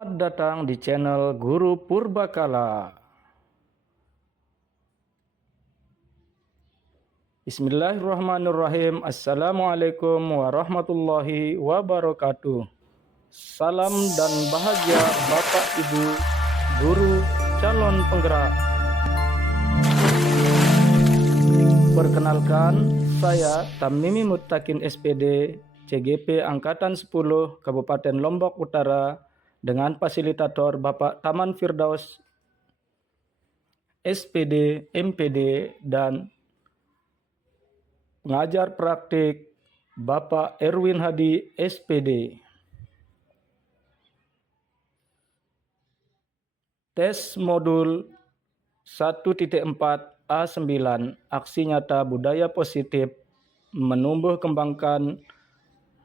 Selamat datang di channel Guru Purbakala. Bismillahirrahmanirrahim. Assalamualaikum warahmatullahi wabarakatuh. Salam dan bahagia Bapak Ibu Guru calon penggerak. Perkenalkan, saya Tamimi Muttaqin SPD, CGP Angkatan 10 Kabupaten Lombok Utara, dengan fasilitator Bapak Taman Firdaus SPD, MPD, dan pengajar praktik Bapak Erwin Hadi SPD. Tes modul 1.4 A9 Aksi Nyata Budaya Positif, menumbuh kembangkan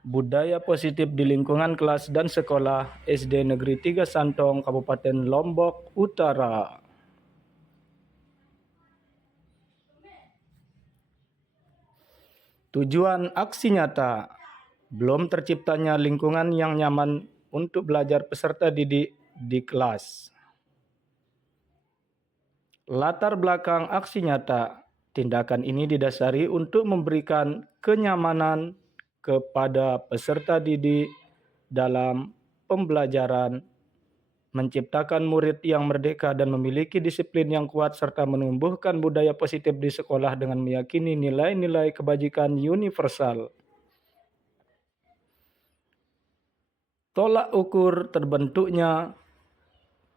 budaya positif di lingkungan kelas dan sekolah SD Negeri 3 Santong, Kabupaten Lombok Utara. Tujuan aksi nyata: belum terciptanya lingkungan yang nyaman untuk belajar peserta didik di kelas. Latar belakang aksi nyata: tindakan ini didasari untuk memberikan kenyamanan kepada peserta didik dalam pembelajaran, menciptakan murid yang merdeka dan memiliki disiplin yang kuat, serta menumbuhkan budaya positif di sekolah dengan meyakini nilai-nilai kebajikan universal. Tolak ukur terbentuknya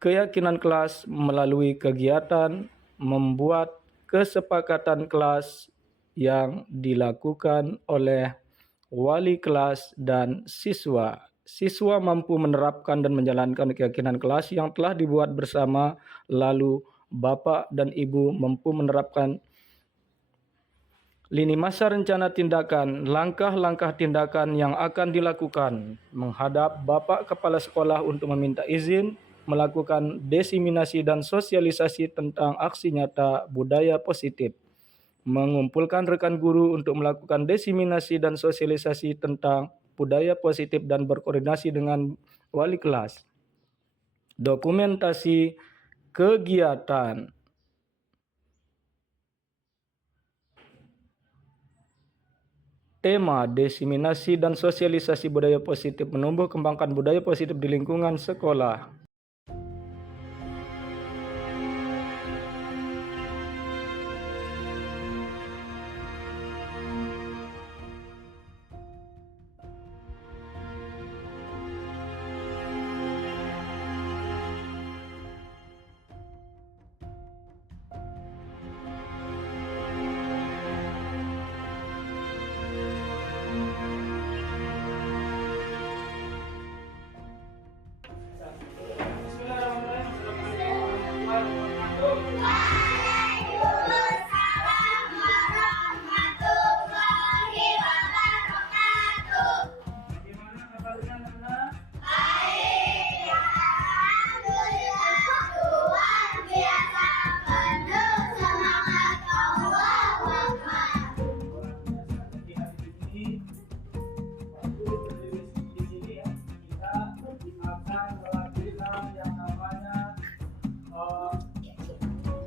keyakinan kelas melalui kegiatan membuat kesepakatan kelas yang dilakukan oleh wali kelas dan siswa. Siswa mampu menerapkan dan menjalankan keyakinan kelas yang telah dibuat bersama, lalu Bapak dan Ibu mampu menerapkan lini masa rencana tindakan, langkah-langkah tindakan yang akan dilakukan menghadap Bapak Kepala Sekolah untuk meminta izin melakukan diseminasi dan sosialisasi tentang aksi nyata budaya positif, mengumpulkan rekan guru untuk melakukan diseminasi dan sosialisasi tentang budaya positif dan berkoordinasi dengan wali kelas. Dokumentasi kegiatan. Tema diseminasi dan sosialisasi budaya positif, menumbuh kembangkan budaya positif di lingkungan sekolah.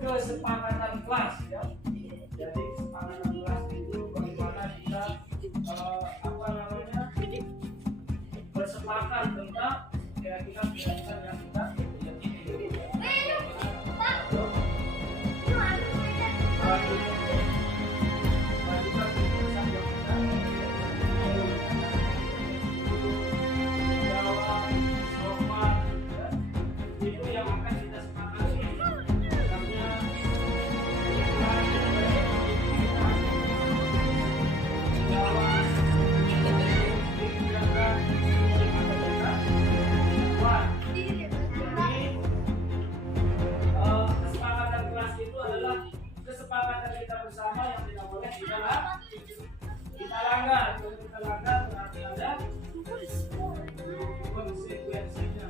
Kesepakatan kelas, ya. Jadi kesepakatan kelas itu bagaimana kita bersepakat tentang keyakinan yang kita itu yang akan kita sepakati. Kesepakatan kelas itu adalah kesepakatan kita bersama yang tidak boleh kita langgar. Kalau kita langgar berarti ada konsekuensinya.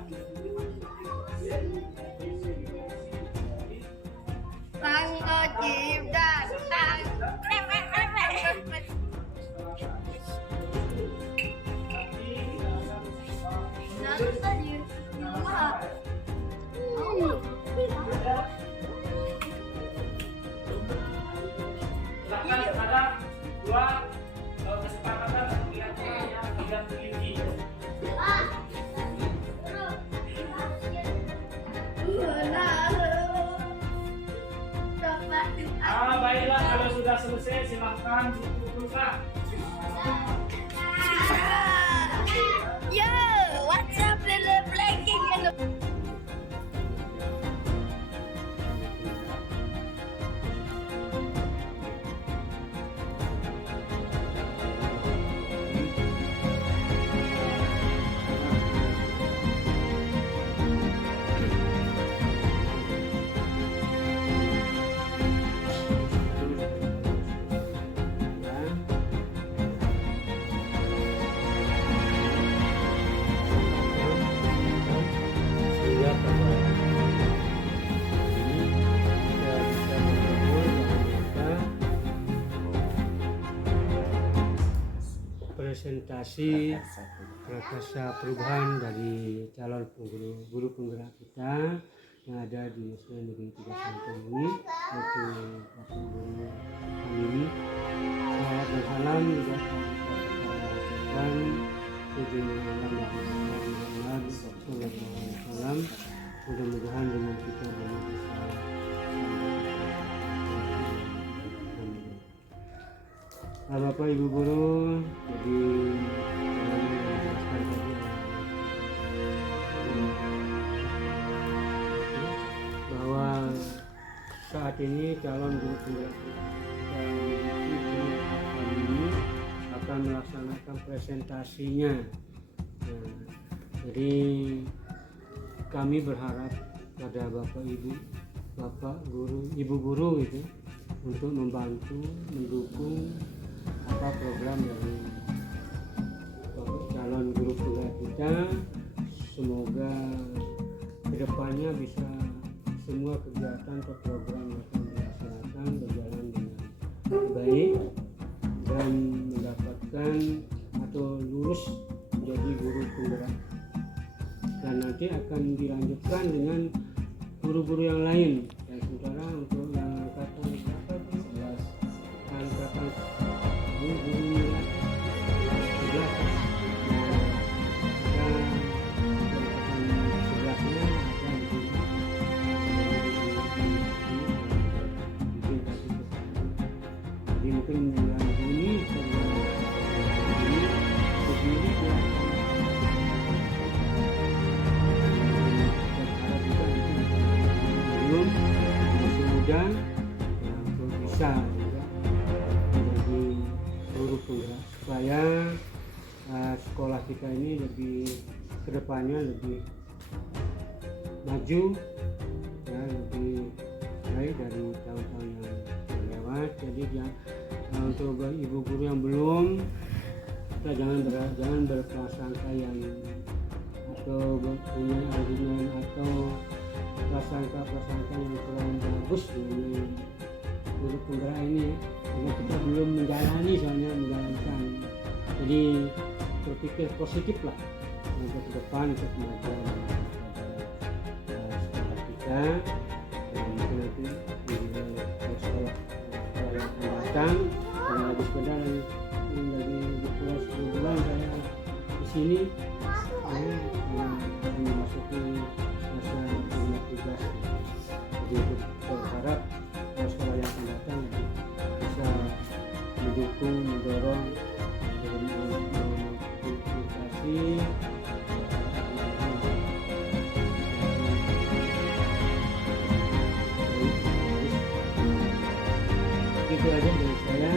Silakan sekarang buat kesepakatan yang tidak tinggi. Baiklah, kalau sudah selesai silahkan buka. Yo, what's up little black king and the presentasi prakarsa perubahan dari calon guru penggerak kita yang ada di SMA Negeri 3 Sampang ini, yaitu Bapak Guru Hamini. Salam dan salam juga dan salam. Mudah-mudahan dengan kita bisa Bapak Ibu Guru, jadi bahwa saat ini calon guru penggerak ini akan melaksanakan presentasinya. Nah, jadi kami berharap pada Bapak Ibu, Bapak Guru, Ibu Guru gitu, untuk membantu, mendukung program dari calon guru penggerak kita. Semoga kedepannya bisa semua kegiatan atau program yang akan dilaksanakan berjalan dengan baik dan mendapatkan atau lulus menjadi guru penggerak, dan nanti akan dilanjutkan dengan guru-guru yang lain. Dan sementara untuk yang angkatan mungkin bulan Juni belum masih muda untuk bisa juga menjadi guru penggerak supaya sekolah kita ini lebih kedepannya lebih maju ya, lebih baik dari tahun-tahun yang lewat. Jadi untuk ibu guru yang belum, kita jangan berprasangka yang atau punya argumen atau prasangka yang kurang bagus mengenai guru penggerak ini, karena kita belum menjalankan. Jadi berpikir positif lah untuk ke depan, untuk kemajuan sekolah kita, dan nanti di sekolah yang akan datang. Karena habis sekedar dari 10 bulan saya di sini, memasuki masa punya tugas. Jadi berharap sekolah yang akan datang bisa mendukung, mendorong, mengedukasi itu aja dari saya.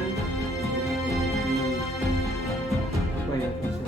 Apa yang bisa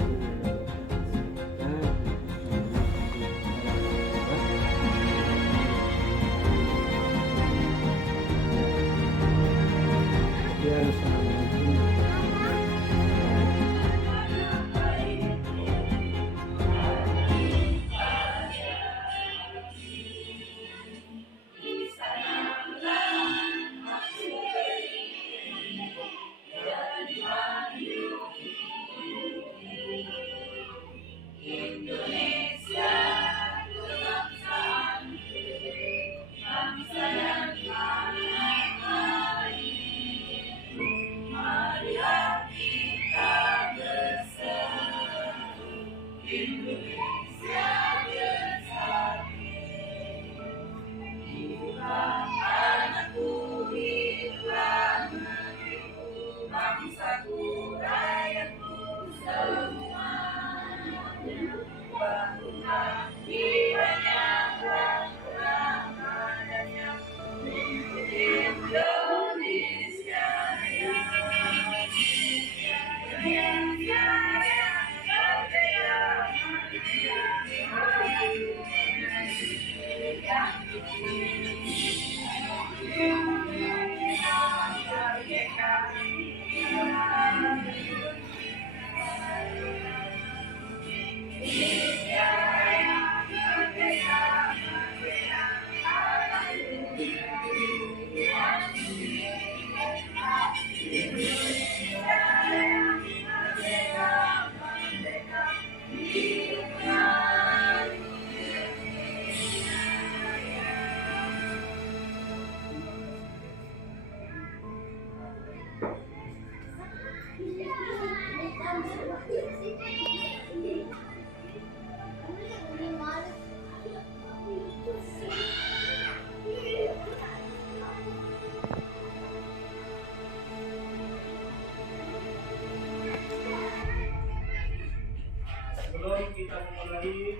Sebelum kita memulai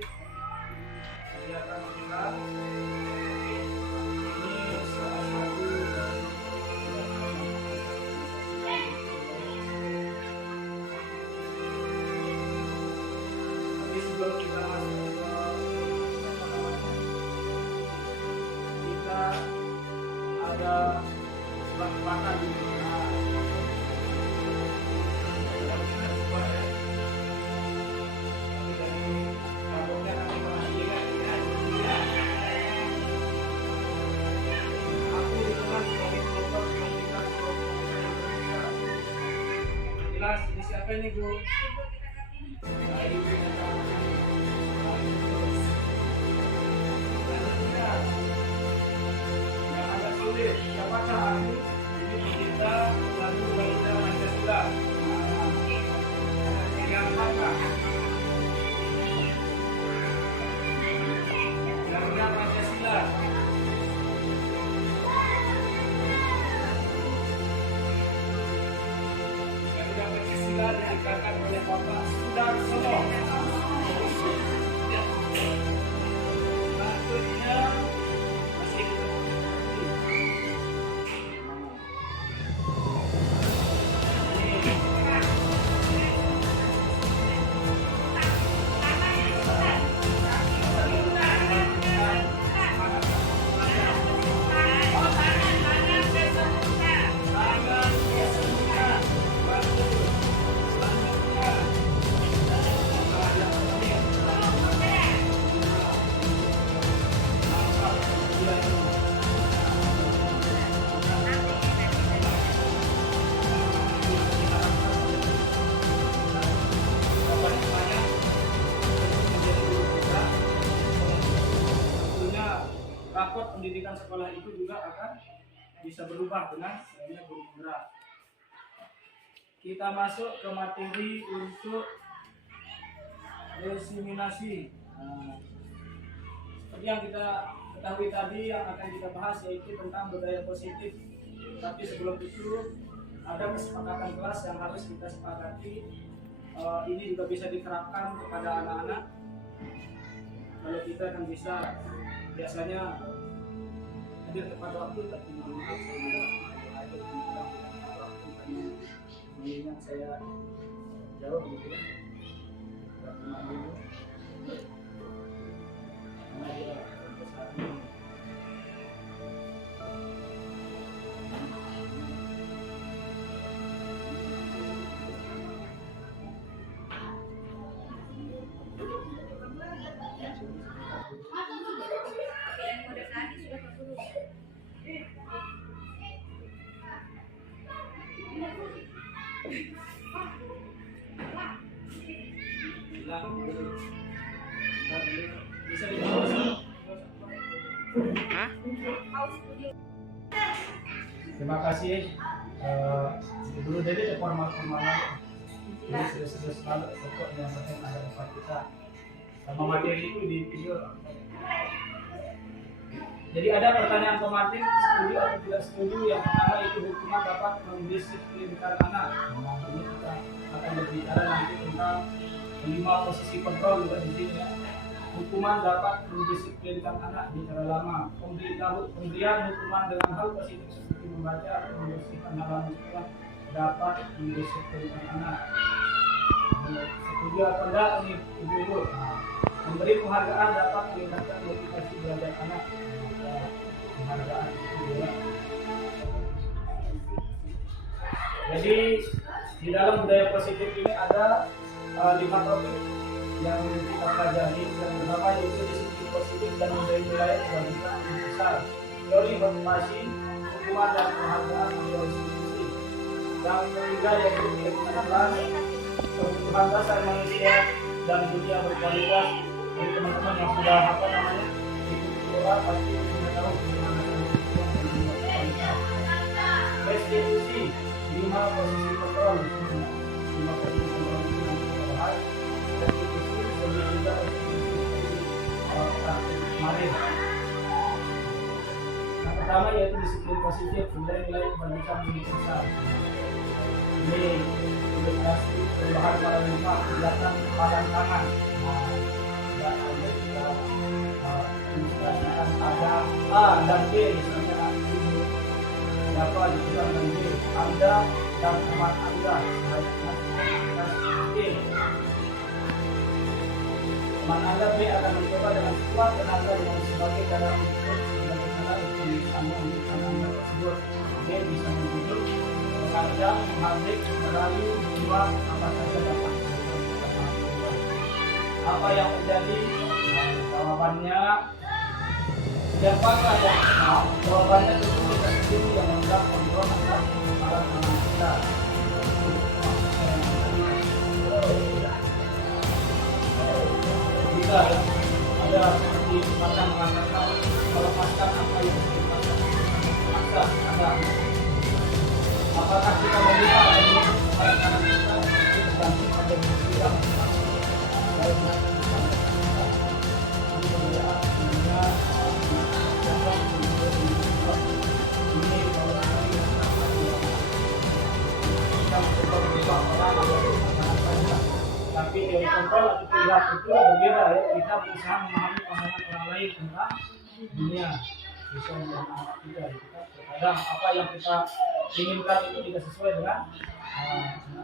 kegiatan kita, ini salah satu tapi sebelum kita masuk ke kita ada kesempatan di jelas ini siapa ini Bu? Yang agak sulit, siapa aku? Ini pecinta lalu wanita Pancasila. Yang apa? Garuda Pancasila. Garuda Pancasila diciptakan oleh Bapak Sudarsono. Maksudnya masih rapot pendidikan sekolah itu juga akan bisa berubah dengan adanya guru gerak. Kita masuk ke materi untuk diseminasi. Seperti yang kita ketahui tadi, yang akan kita bahas yaitu tentang budaya positif. Tapi sebelum itu ada kesepakatan kelas yang harus kita sepakati. Ini juga bisa diterapkan kepada anak-anak. Kalau kita kan bisa biasanya hadir tepat waktu, tapi mohon maaf saya ada waktu karena mengingat saya jauh gitu ya. Karena dia besar ini. Bisa terima kasih. Dulu jadi formal ini sudah selalu pokok yang penting ada tempat kita sama materi itu di video. Jadi ada pertanyaan pematik, setuju atau tidak setuju? Yang pertama itu hukuman dapat mendisiplinkan anak. Nah, ini kita akan berbicara nanti tentang 5 posisi kontrol juga di sini ya. Hukuman dapat mendisiplinkan anak di cara lama. Pemberian hukuman dengan hal positif seperti membaca atau membersihkan halaman sekolah dapat mendisiplinkan anak. Setuju atau tidak ini ibu-ibu? Memberi penghargaan dapat meningkatkan motivasi derajat anak. Penghargaan itu juga. Jadi di dalam budaya positif ini ada 5 topik yang kita pelajari. Yang pertama yaitu disiplin positif dan nilai-nilai kebajikan yang besar, teori motivasi, hukuman dan penghargaan atau institusi. Yang ketiga yaitu kebenaran, kebutuhan dasar manusia dan dunia berkualitas. Jadi teman-teman yang sudah ikuti orang pasti sudah tahu bagaimana berkualitas. Restitusi, 5 posisi kontrol, 5 posisi kontrol itu yang kita bahas. Restitusi sebagai juga praktik kemarin. Yang pertama yaitu disiplin positif, nilai-nilai kebajikan yang besar. Ini ilustrasi perubahan paradigma kegiatan padan tangan. Ilustrasikan ada A dan B, misalnya siapa dibilang dan B, Anda dan teman Anda. Teman Anda B akan mencoba dengan kuat tenaga dengan sebagai cara untuk sebagai cara untuk Anda tersebut. B bisa menunjuk, mengajak, menghardik, merayu, membuat apa saja dapat. Apa yang terjadi? Jawabannya siapakah yang jawabannya tentu kita sendiri yang memegang kontrol atas para teman kita. Bisa ya, ada seperti bahkan mengatakan melepaskan apa yang kita paksa ada. Apakah kita meminta atau melepaskan kita itu tergantung pada diri yang tapi teori kontrol atau pilihan itu berbeda ya. Kita berusaha memahami pandangan orang lain tentang dunia, bisa menjadi anak kita. Kadang apa yang kita inginkan itu tidak sesuai dengan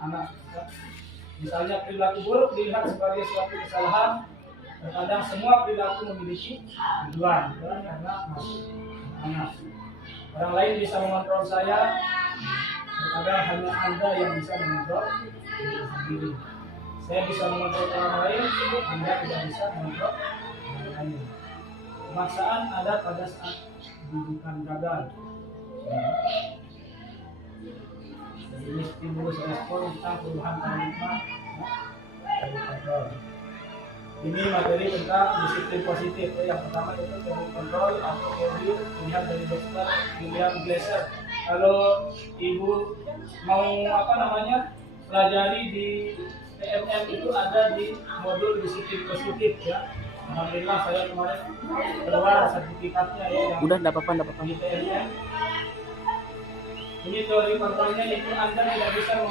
anak kita. Misalnya perilaku buruk dilihat sebagai suatu kesalahan. Terkadang semua perilaku memiliki tujuan, karena anak. Orang lain bisa mengontrol saya, terkadang hanya Anda yang bisa mengontrol diri sendiri. Saya bisa mengontrol orang lain, Anda tidak bisa mengontrol orang lain. Pemaksaan ada pada saat rujukan gagal. Ini stimulus respon tentang perubahan paradigma dari kontrol. Ini materi tentang disiplin positif. Yang pertama itu teori kontrol atau teori dilihat dari Dr. William Glasser. Kalau ibu mau pelajari di TMM itu ada di modul disiplin positif ya. Alhamdulillah saya kemarin keluar sertifikatnya ya. Udah, enggak apa-apa. Di TMM. Ini teori kontrolnya itu Anda tidak bisa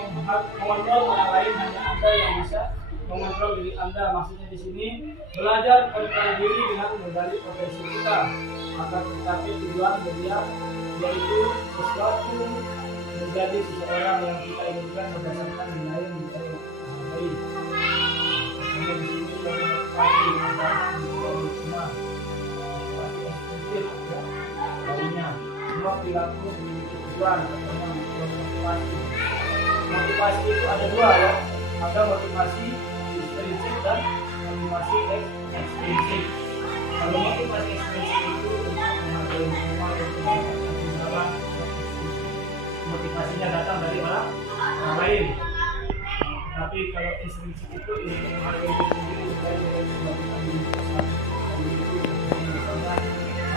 mengontrol orang lain, hanya Anda yang bisa mengontrol diri Anda. Maksudnya di sini belajar kontrol diri dengan menggali potensi kita agar tercapai tujuan ideal, yaitu sesuatu menjadi seseorang yang kita inginkan berdasarkan nilai-nilai yang baik. Di sini motivasi semua perilaku memiliki tujuan, motivasi. Motivasi itu ada dua ya, ada motivasi intrinsik dan motivasi ekstrinsik. Kalau motivasi ekstrinsik itu untuk menghargai semua yang motivasinya datang dari orang lain. Tapi kalau ekstrinsik itu untuk menghargai diri sendiri, dari melakukan diri itu misalnya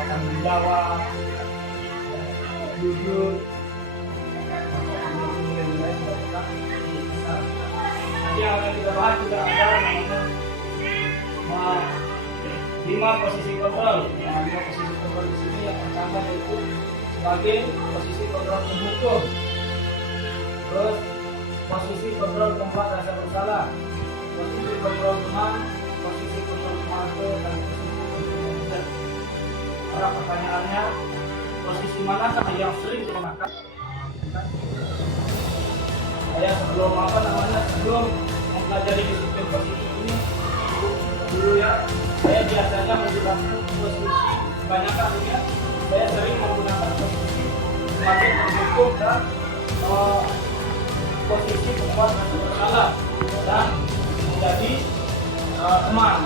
akan menjawab, jujur, nanti yang akan kita bahas juga ada namanya 5 posisi kontrol. 5 posisi kontrol di sini yang pertama yaitu sebagai posisi kontrol penghukum, terus posisi kontrol tempat rasa bersalah, posisi kontrol teman, posisi kontrol pemantau, dan posisi kontrol manajer. Para pertanyaannya, posisi manakah yang sering digunakan? Saya sebelum mempelajari disiplin positif ini dulu ya, saya biasanya menggunakan posisi kebanyakan ya saya sering menggunakan posisi semakin mendukung dan posisi membuat rasa bersalah dan menjadi teman.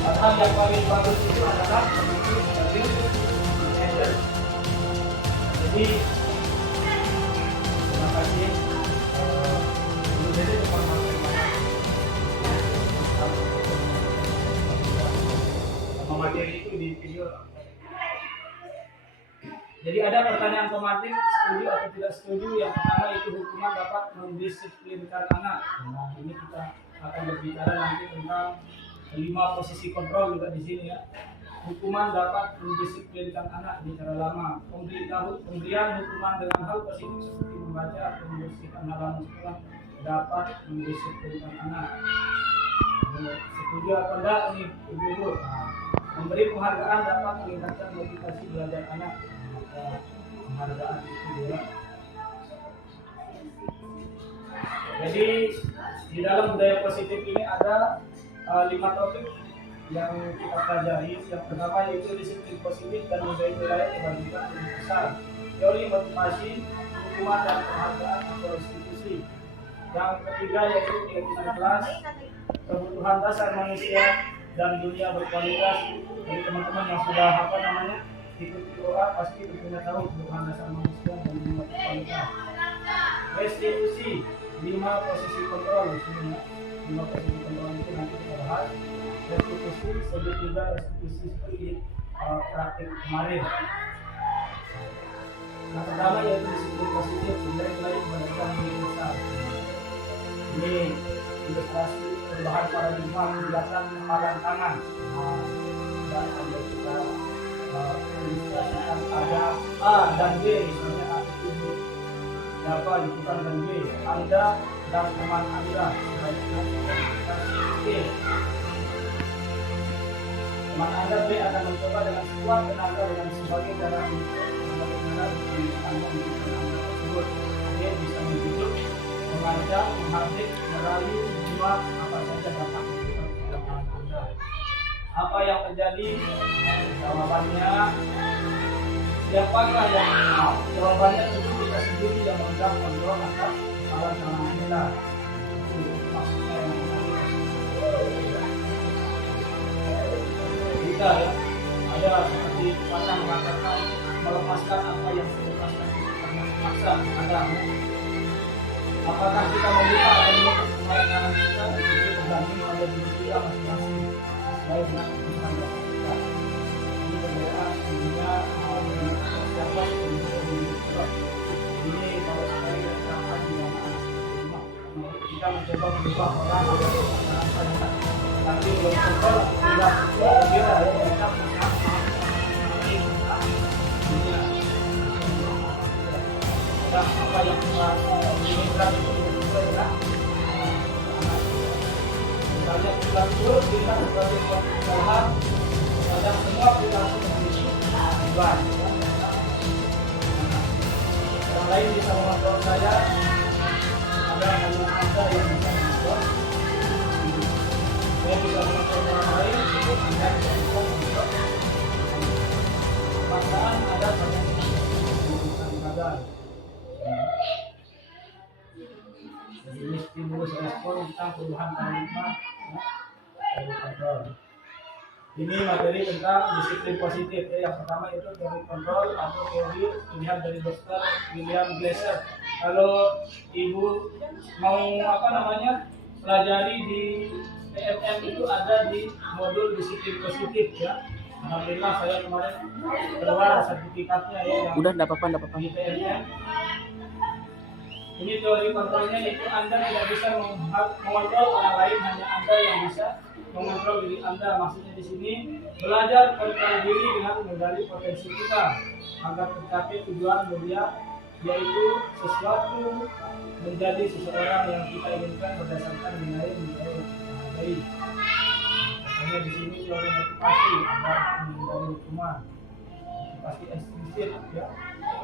Padahal yang paling bagus itu adalah memiliki sebagai manajer. Jadi terima kasih. Jadi informasi sama materi itu di video. Jadi ada pertanyaan tematik, setuju atau tidak setuju? Yang pertama itu hukuman dapat mendisiplinkan anak. Nah, ini kita akan berbicara nanti tentang 5 posisi kontrol juga di sini ya. Hukuman dapat mendisiplinkan anak di cara lama. Pemberian hukuman dengan hal positif seperti membaca atau membersihkan halaman sekolah dapat mendisiplinkan anak. Setuju apa enggak nih ibu-ibu? Nah, memberi penghargaan dapat meningkatkan motivasi belajar anak. Penghargaan itu juga. Jadi di dalam budaya positif ini ada 5 topik yang kita pelajari. Yang pertama yaitu disiplin positif dan nilai-nilai kebajikan yang besar. Teori motivasi, hukuman dan penghargaan atau restitusi. Yang ketiga yaitu keyakinan kelas, kebutuhan dasar manusia dan dunia berkualitas. Jadi teman-teman yang sudah ikuti doa pasti sudah tahu kebutuhan dasar manusia dan dunia berkualitas. Restitusi, 5 posisi kontrol di sini. 5 posisi kontrol itu nanti kita bahas. Restitusi, sebut juga restitusi seperti praktik kemarin. Yang pertama yaitu disiplin positif, nilai-nilai kebajikan yang besar. Ini ilustrasi perubahan paradigma menjelaskan kemalan tangan. Dan ada kita ilustrasikan ada A dan B, misalnya A itu siapa bukan dan B, Anda dan teman Anda. Sebaliknya C, teman Anda B akan mencoba dengan sekuat tenaga dengan sebagai cara untuk Anda tersebut. Dia bisa menunjuk, mengancam, menghardik, merayu, menjual apa saja dapat melakukan kelemahan Anda. Apa yang terjadi? Jawabannya siapakah yang menang? Jawabannya tentu kita sendiri yang memegang kontrol atas alat tangan kita. Itu maksudnya yang kita ya ada seperti pernah mengatakan melepaskan apa yang dilepaskan karena terpaksa ada. Apakah kita membuka atau menutup kemarin tangan kita itu tergantung pada diri kita masing-masing sesuai dengan kebutuhan kita. Ini perbedaan dunia siapa yang bisa dibuka. Ini kalau saya lihat sama di dalam kita mencoba mengubah orang tapi belum tentu tidak berbeda ya kita punya apa yang kita inginkan untuk kita misalnya perilaku kita sebagai perusahaan ada semua perilaku memiliki beban. Yang lain bisa mengontrol saya, ada hanya Anda yang bisa mengontrol. Saya bisa mengontrol orang lain, Anda bisa mengontrol. Paksaan ada banyak yang gagal. Ini stimulus respon tentang perubahan paradigma dari kontrol. Ini materi tentang disiplin positif. Yang pertama itu teori kontrol atau teori pilihan dari Dr. William Glasser. Kalau ibu mau pelajari di PMM itu ada di modul disiplin positif ya. Alhamdulillah saya kemarin keluar sertifikatnya ya. Udah, enggak apa-apa. Di PMM. Ini teori kontrolnya itu Anda tidak bisa mengontrol orang lain, hanya Anda yang bisa mengontrol diri Anda. Maksudnya di sini belajar kontrol diri dengan menggali potensi kita agar tercapai tujuan mulia, yaitu sesuatu menjadi seseorang yang kita inginkan berdasarkan nilai-nilai yang kita hargai. Makanya di sini teori motivasi agar menghindari hukuman, motivasi eksplisit ya.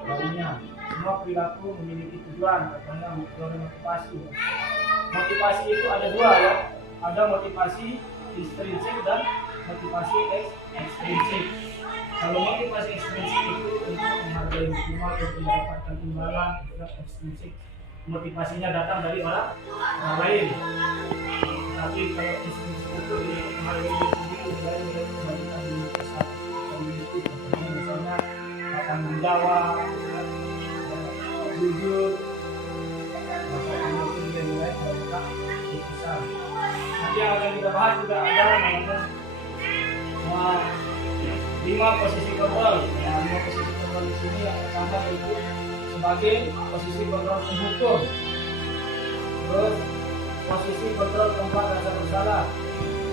Lainnya, semua perilaku memiliki tujuan, katanya teori motivasi. Motivasi itu ada 2 ya, ada motivasi intrinsik dan motivasi ekstrinsik. Kalau motivasi ekstrinsik itu untuk menghargai hukuman, untuk mendapatkan imbalan, itu ekstrinsik. Motivasinya datang dari orang lain. Tapi kalau ekstrinsik itu untuk menghargai diri sendiri, dari kebaikan diri besar, itu misalnya tanggung jawab, jujur, mungkin nilai kebaikan diri besar. Nanti yang akan kita bahas juga ada namanya 5 posisi kontrol. Ya, 5 posisi kontrol di sini yang pertama itu sebagai posisi kontrol penghukum, terus posisi kontrol tempat rasa bersalah,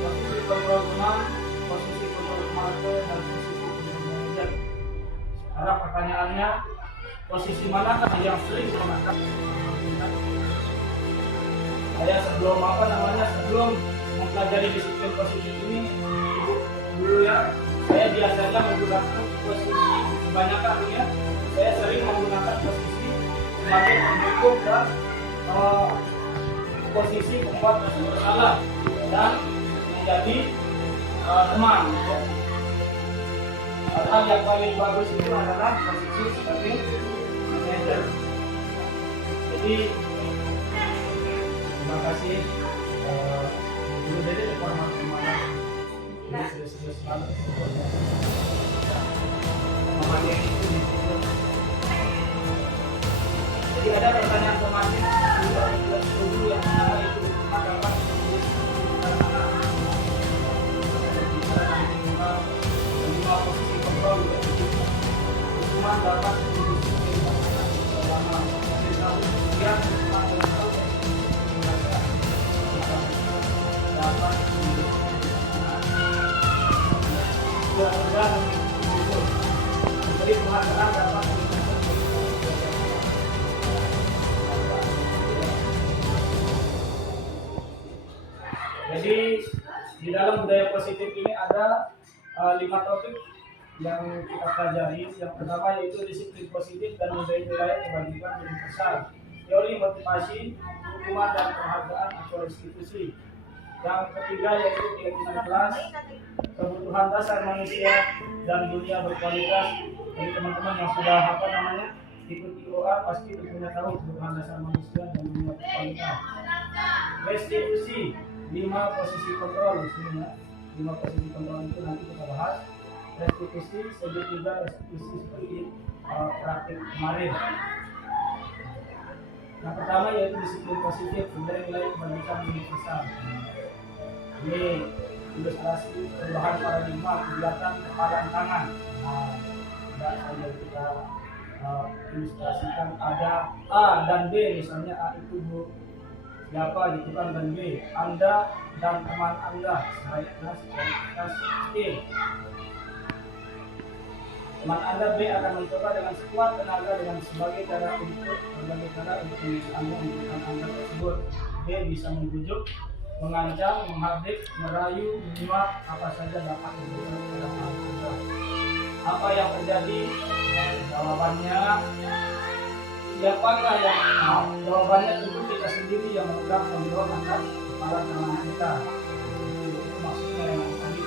posisi kontrol teman, posisi kontrol keluarga, dan posisi kontrol manajer. Sekarang pertanyaannya, posisi manakah yang sering mengangkat? Saya sebelum mempelajari disiplin positif ini dulu ya, saya biasanya menggunakan posisi kebanyakan ya, saya sering menggunakan posisi sebagai pendukung dan posisi pembuat rasa bersalah dan menjadi teman ya. Hal yang paling bagus itu adalah posisi sebagai manajer. Jadi terima kasih Guru Dede Departemen Kemana ini serius-serius banget memahami itu di situ. Jadi ada pertanyaan formatif guru yang mana itu cuma dapat menulis lima posisi kontrol cuma dapat menulis selama 1 tahun kemudian dapat jadi penghargaan dapat jadi di dalam budaya positif ini ada 5 topik yang kita pelajari. Yang pertama yaitu disiplin positif dan nilai-nilai kebajikan universal, teori motivasi, hukuman dan penghargaan atau restitusi. Yang ketiga yaitu keyakinan kelas, kebutuhan dasar manusia dan dunia berkualitas. Jadi teman-teman yang sudah ikut IOA pasti punya tahu kebutuhan dasar manusia dan dunia berkualitas. Restitusi, 5 posisi kontrol di sini ya. 5 posisi kontrol itu nanti kita bahas. Restitusi, segitiga restitusi seperti praktik kemarin. Yang pertama yaitu disiplin positif, nilai-nilai kebajikan universal. Ini ilustrasi perubahan paradigma kegiatan kepalan tangan. Tidak saja kita ilustrasikan ada A dan B, misalnya A itu Bu siapa gitu kan, dan B Anda dan teman Anda, sebaiknya C. Teman Anda B akan mencoba dengan sekuat tenaga dengan berbagai cara untuk menunjukkan Anda tersebut. B bisa membujuk, mengancam, menghardik, merayu, menyimak, apa saja dapat memberikan kepada Anda. Apa yang terjadi? Jawabannya siapakah yang jawabannya tentu kita sendiri yang memegang kontrol atas kepala tangan kita. Itu maksudnya yang tadi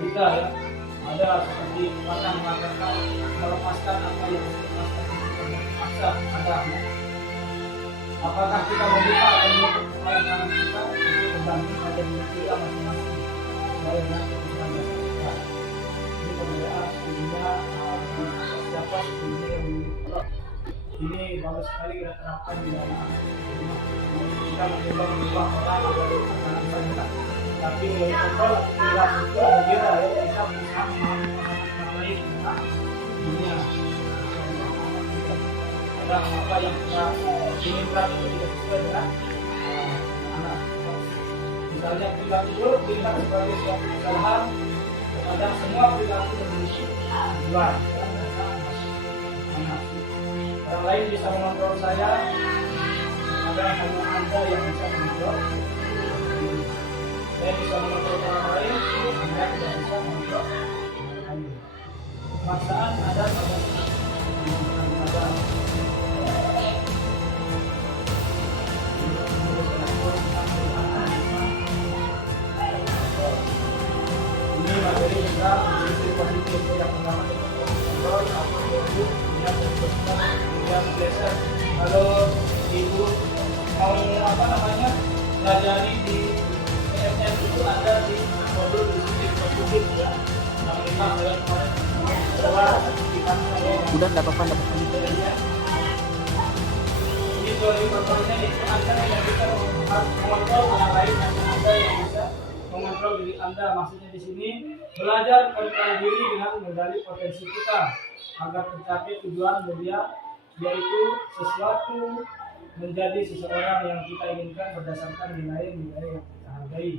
kita ya, ada seperti patah mengatakan melepaskan apa yang dilepaskan paksa ada. Apakah kita membuka atau menutup kepala tangan kita itu tergantung pada diri kita masing-masing. Saya kita ini perbedaan dunia siapa sebenarnya yang memiliki. Ini bagus sekali kita terapkan di dalam kita mencoba mengubah orang dari tangan saja. Tapi nilai kontrol perilaku itu berbeda ya, kita berusaha memahami orang lain tentang dunia. Ada apa yang kita inginkan itu tidak sesuai dengan anak. Misalnya perilaku buruk dilihat sebagai suatu kesalahan, kadang semua perilaku memiliki tujuan. Orang lain bisa mengontrol saya, kadang hanya Anda yang bisa mengontrol. Saya bisa mengontrol orang lain, Anda tidak bisa mengontrol orang lain. Paksaan ada pada tentang disiplin positif. Yang pertama itu kontrol atau ibu yang berkembang yang biasa. Kalau ibu mau pelajari di PMM itu ada di modul disiplin positif ya. Alhamdulillah saya kemarin Udah nggak apa-apa. ini teori kontrolnya itu Anda yang bisa mengontrol orang lain dan Anda yang bisa mengontrol diri Anda. Maksudnya di sini belajar kontrol diri dengan menggali potensi kita agar tercapai tujuan mulia, yaitu sesuatu menjadi seseorang yang kita inginkan berdasarkan nilai-nilai yang kita hargai.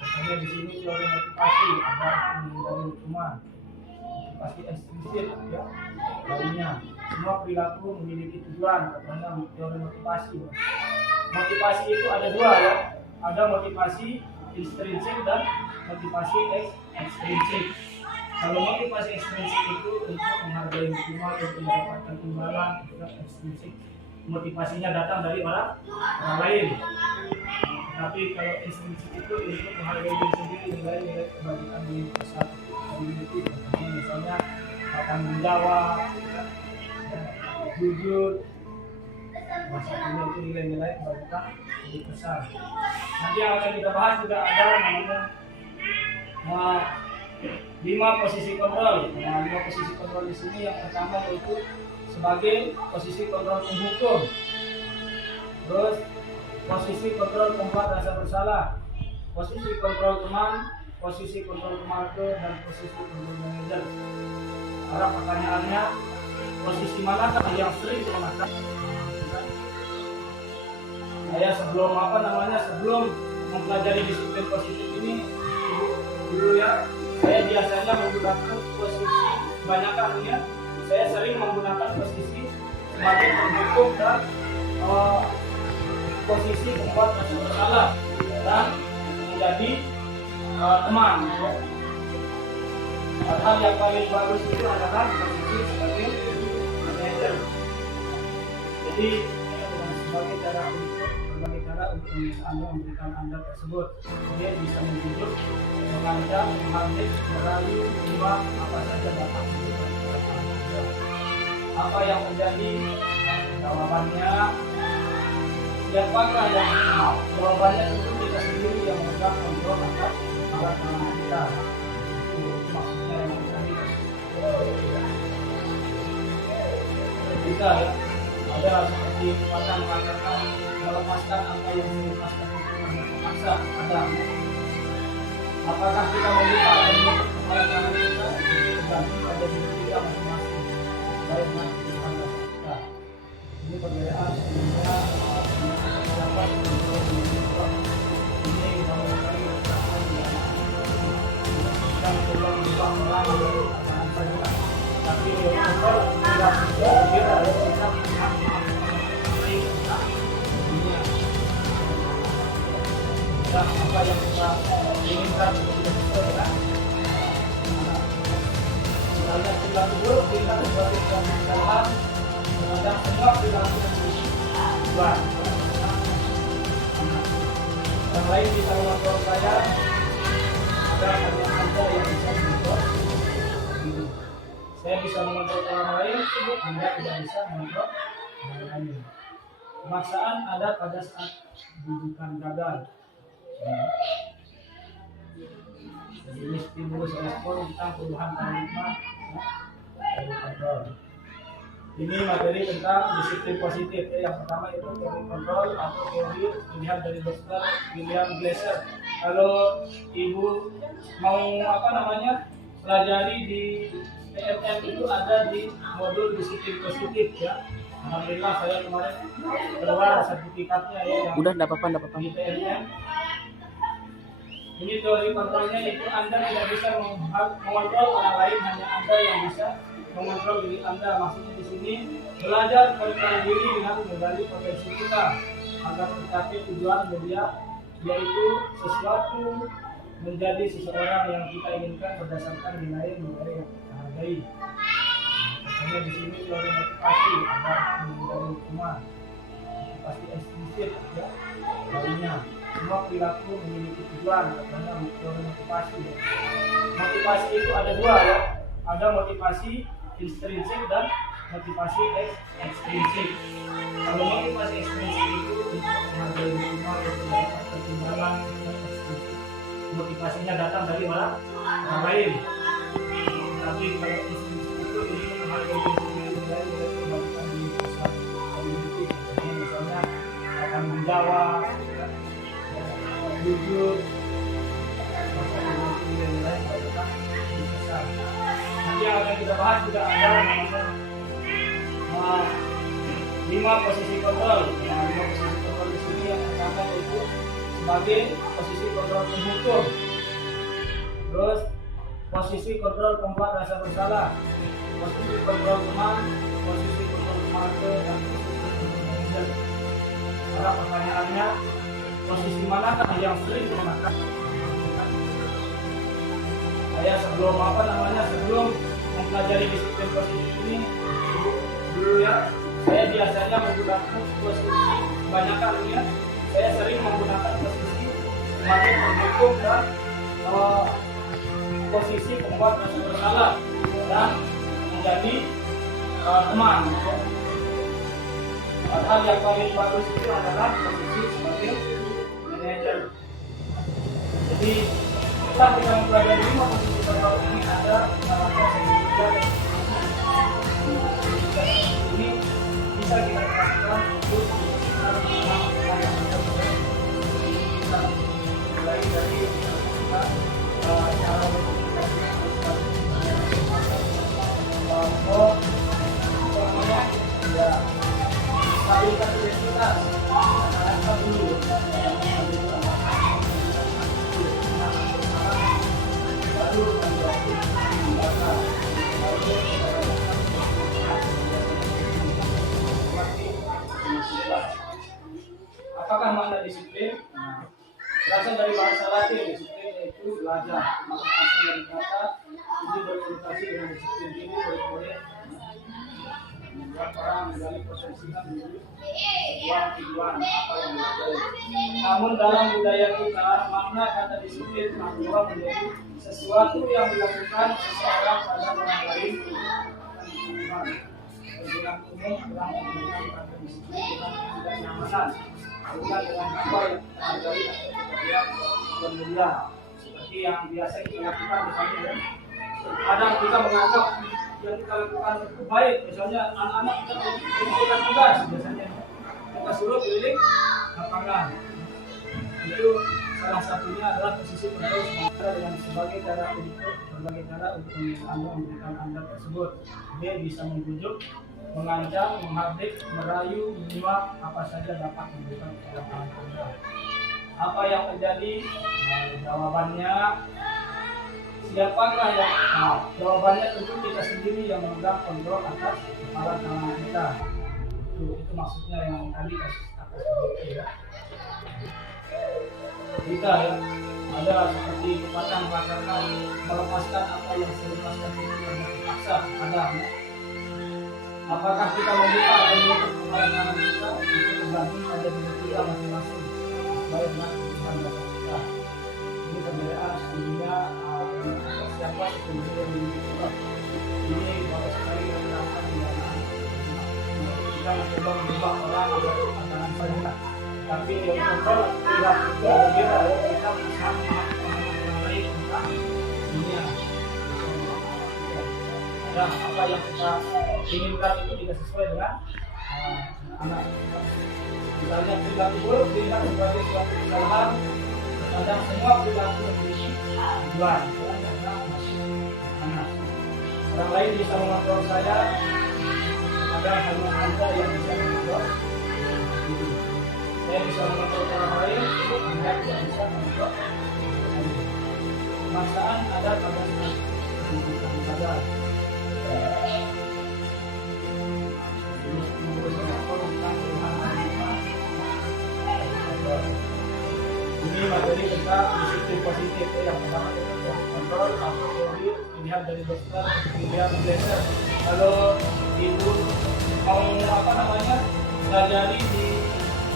Contohnya di sini teori motivasi agar menghindari hukuman, motivasi eksplisit ya. Lainnya semua perilaku memiliki tujuan, katanya teori motivasi. Motivasi itu ada dua ya, ada motivasi intrinsik dan motivasi ekstrinsik. Kalau motivasi ekstrinsik itu untuk menghargai hukuman, untuk mendapatkan imbalan, dan ekstrinsik motivasinya datang dari orang lain. Tapi kalau intrinsik itu untuk menghargai diri sendiri, nilai-nilai kebajikan diri besar, misalnya tanggung jawab, jujur, maksudnya itu nilai-nilai kebajikan diri besar. Nanti yang akan kita bahas juga ada namanya 5 posisi kontrol. Nah, 5 posisi kontrol di sini yang pertama yaitu sebagai posisi kontrol penghukum. Terus posisi kontrol pembuat rasa bersalah, posisi kontrol teman, posisi kontrol keluarga, dan posisi kontrol manajer. Karena pertanyaannya, posisi manakah yang sering digunakan? Saya sebelum mempelajari disiplin positif ini dulu ya, saya biasanya menggunakan posisi kebanyakan ya. Saya sering menggunakan posisi sebagai penghukum dan posisi membuat rasa bersalah dan menjadi teman. Hal yang paling bagus itu adalah posisi sebagai manajer. Jadi sebagai cara untuk Anda memberikan Anda tersebut, dia bisa membujuk, mengancam, menghardik, merayu, jiwa, apa saja dapat diberikan kepada Anda. Apa yang terjadi? Jawabannya siapakah yang mau? Jawabannya tentu kita sendiri yang memegang kontrol atas alat tangan kita. Itu maksudnya yang tadi. Kita ya, ada seperti kata mengatakan melepaskan apa yang dilepaskan itu terpaksa ada. Apakah kita meminta dan menutup kepala tangan kita? Tergantung pada diri kita masing-masing. Baik nanti pada kita. Ini perbedaan sebenarnya dapat untuk menentukan ini menggunakan kekerasan yang belum dibangun dengan saja. Tapi kontrol tidak berbeda ya, kita apa yang kita inginkan untuk kita. Misalnya perilaku buruk, perilaku sebagai kesalahan, dan semua perilaku yang berubah. Yang lain bisa mengontrol saya, ada hanya Anda yang bisa mengontrol diri. Saya bisa mengontrol orang lain, Anda tidak bisa mengontrol orang lain. Pemaksaan ada pada saat bujukan gagal. Jadi ini stimulus respon tentang perubahan paradigma dari kontrol. Ini materi tentang disiplin positif. Yang pertama itu teori kontrol atau teori pilihan dari Dr. William Glasser. Kalau ibu mau pelajari di PMM itu ada di modul disiplin positif ya. Alhamdulillah saya kemarin keluar sertifikatnya ya. Udah nggak apa-apa. Di PMM. Ini teori kontrolnya itu Anda tidak bisa mengontrol orang lain, hanya Anda yang bisa mengontrol diri Anda. Maksudnya di sini belajar kontrol diri dengan menggali potensi kita agar tercapai tujuan mulia, yaitu sesuatu menjadi seseorang yang kita inginkan berdasarkan nilai-nilai yang kita hargai. Contohnya di sini teori motivasi agar menghindari hukuman, motivasi eksplisit ya. Lainnya semua perilaku memiliki tujuan, katanya motivasi. Motivasi itu ada dua ya, ada motivasi intrinsik dan motivasi ekstrinsik. Kalau motivasi ekstrinsik itu untuk menghargai lingkungan, untuk mendapat pertimbangan, motivasinya datang dari orang lain. Tapi kalau intrinsik itu untuk menghargai lingkungan dari kebaikan di sosial community, misalnya akan menjawab, jujur, nanti yang akan kita bahas juga ada namanya 5 posisi kontrol. 5 posisi kontrol di sini yang pertama yaitu sebagai posisi kontrol penghukum, terus posisi kontrol pembuat rasa bersalah, posisi kontrol teman, posisi kontrol keluarga, dan posisi kontrol manajer. Para pertanyaannya, posisi manakah yang sering menggunakan? Saya sebelum mempelajari disiplin posisi ini dulu ya, saya biasanya menggunakan posisi kebanyakan ya, saya sering menggunakan posisi sebagai penghukum dan posisi pembuat rasa bersalah dan menjadi teman. Padahal yang paling bagus itu adalah posisi sebagai manajer. Jadi setelah kita mempelajari 5 posisi kontrol ini, ada ini bisa kita lakukan untuk mulai dari cara stabilitas identitas, dulu. Apakah makna disiplin? Berasal dari bahasa Latin, disiplin yaitu belajar. Maka asal dari kata ini berkonotasi dengan disiplin ini boleh membuat orang menggali potensinya menjadi sebuah tujuan apa yang dilakukan. Namun dalam budaya kita, makna kata disiplin telah menjadi sesuatu yang dilakukan seseorang pada orang lain. Dengan umum orang menggunakan kata disiplin dengan tidak nyamanan, bukan dengan apa yang terjadi atau kemudian seperti yang biasa kita lakukan misalnya ya. Kadang kita menganggap yang kita lakukan itu baik, misalnya anak-anak kita mengumpulkan tugas biasanya kita suruh keliling lapangan. Itu salah satunya adalah posisi kontrol dengan sebagai cara untuk berbagai cara untuk memberikan anda tersebut. Dia bisa membujuk, mengancam, menghardik, merayu, menyuap, apa saja dapat memberikan kepada anda. Apa yang terjadi? Jawabannya siapakah yang? Jawabannya tentu kita sendiri yang memegang kontrol atas kepala tangan kita. Itu maksudnya yang tadi atas ya. Kita ya ada seperti kepatah-patahkan melepaskan apa yang selepaskan itu karena terpaksa ada ya. Apakah kita membuka atau menutup kepala tangan kita itu tergantung pada diri kita masing-masing sesuai dengan kebutuhan dasar kita. Ini perbedaan sebenarnya siapa sebenarnya yang dimiliki. Ini bagus sekali yang dilakukan di dalam kita mencoba mengubah orang agar pandangan saja. Tapi yang kontrol tidak berbeda ya, kita bisa melakukan orang lain tentang dunia. Dan apa yang kita inginkan itu tidak sesuai dengan anak. Misalnya perilaku buruk dilihat sebagai suatu kesalahan. Kadang semua perilaku memiliki tujuan. Orang lain bisa mengontrol saya, kadang hanya anda yang bisa mengontrol. Saya bisa mengontrol orang lain, anda tidak bisa mengontrol. Kemaksaan ada pada saja. Ini materi tentang disiplin positif yang pertama kita kontrol atau teori dilihat dari dokter, dilihat blazer. Kalau ibu mau pelajari di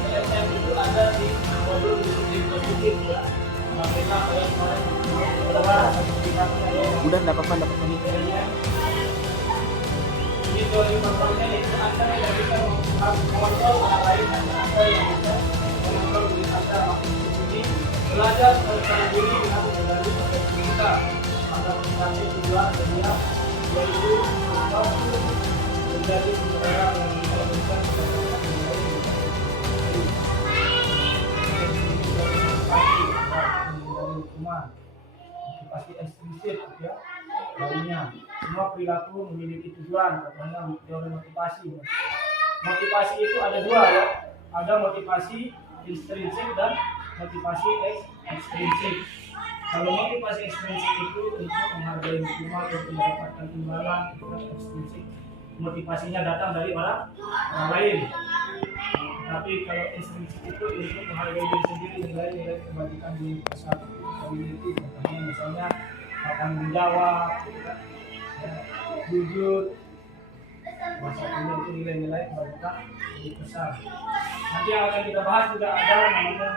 PSM itu ada di modul disiplin positif ya. Udah enggak apa-apa, enggak apa-apa. Ini teori kontrolnya itu Anda yang bisa mengontrol orang lain dan Anda yang bisa mengontrol diri Anda. Maksud ini belajar tentang diri dengan mengenali pada kita. Anda mencapai tujuan dan dia yaitu menjadi seseorang yang bisa memberikan kepada orang lain. Menghindari hukuman, pasti eksplisit ya. Lainnya, semua perilaku memiliki tujuan, katanya teori motivasi. Motivasi itu ada dua ya, ada motivasi intrinsik dan motivasi ekstrinsik. Kalau motivasi ekstrinsik itu untuk menghargai hukuman, untuk mendapatkan imbalan, itu kan ekstrinsik. Motivasinya datang dari orang lain. Tapi kalau intrinsik itu untuk menghargai diri sendiri, nilai-nilai kebajikan diri kita memiliki. Contohnya misalnya tanggung jawab, jujur, masa punya itu nilai-nilai kebajikan diri besar. Nanti yang akan kita bahas juga ada namanya